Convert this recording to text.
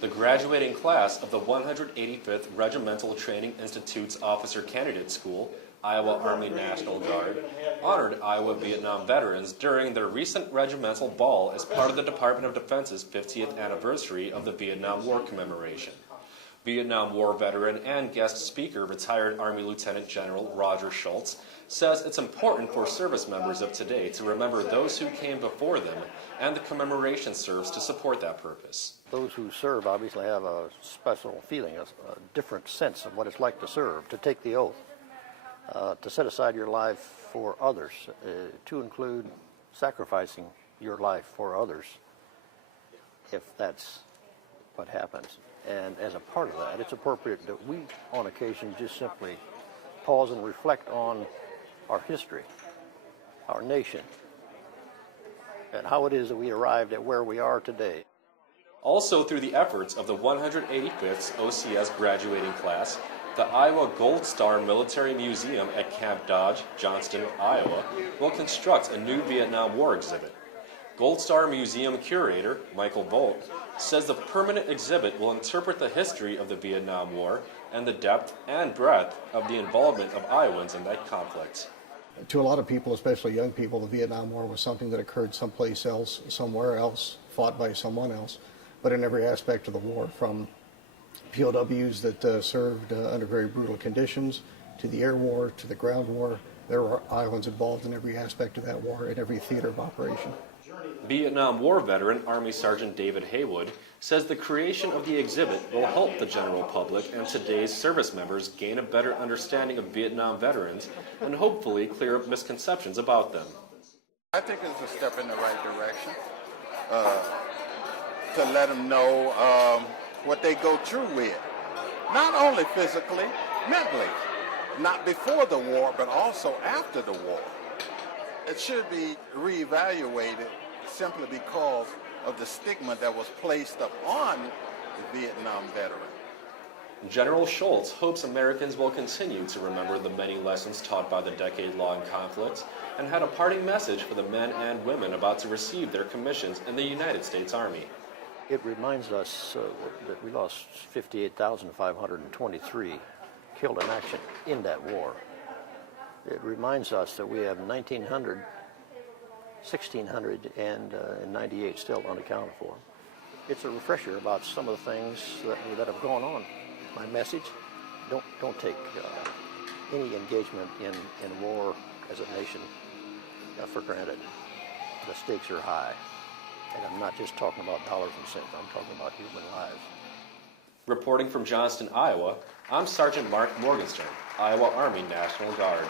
The graduating class of the 185th Regimental Training Institute's Officer Candidate School, Iowa Army National Guard, honored Iowa Vietnam veterans during their recent regimental ball as part of the Department of Defense's 50th anniversary of the Vietnam War commemoration. Vietnam War veteran and guest speaker, retired Army Lieutenant General Roger Schultz, says it's important for service members of today to remember those who came before them, and the commemoration serves to support that purpose. Those who serve obviously have a special feeling, a different sense of what it's like to serve, to take the oath, to set aside your life for others, to include sacrificing your life for others, if that's what happens. And as a part of that, it's appropriate that we, on occasion, just simply pause and reflect on our history, our nation, and how it is that we arrived at where we are today. Also through the efforts of the 185th OCS graduating class, the Iowa Gold Star Military Museum at Camp Dodge, Johnston, Iowa, will construct a new Vietnam War exhibit. Gold Star Museum curator Michael Volt says the permanent exhibit will interpret the history of the Vietnam War and the depth and breadth of the involvement of Iowans in that conflict. To a lot of people, especially young people, the Vietnam War was something that occurred someplace else, somewhere else, fought by someone else, but in every aspect of the war, from POWs that served under very brutal conditions, to the air war, to the ground war. There were Iowans involved in every aspect of that war, in every theater of operation. Vietnam War veteran Army Sergeant David Haywood says the creation of the exhibit will help the general public and today's service members gain a better understanding of Vietnam veterans and hopefully clear up misconceptions about them. I think it's a step in the right direction to let them know what they go through with, not only physically, mentally, not before the war, but also after the war. It should be reevaluated simply because of the stigma that was placed upon the Vietnam veteran. General Schultz hopes Americans will continue to remember the many lessons taught by the decade-long conflict and had a parting message for the men and women about to receive their commissions in the United States Army. It reminds us that we lost 58,523 killed in action in that war. It reminds us that we have 1,900, 1,600, and 98 still unaccounted for. It's a refresher about some of the things that have gone on. My message, don't take any engagement in war as a nation for granted. The stakes are high. And I'm not just talking about dollars and cents, I'm talking about human lives. Reporting from Johnston, Iowa, I'm Sergeant Mark Morgenstern, Iowa Army National Guard.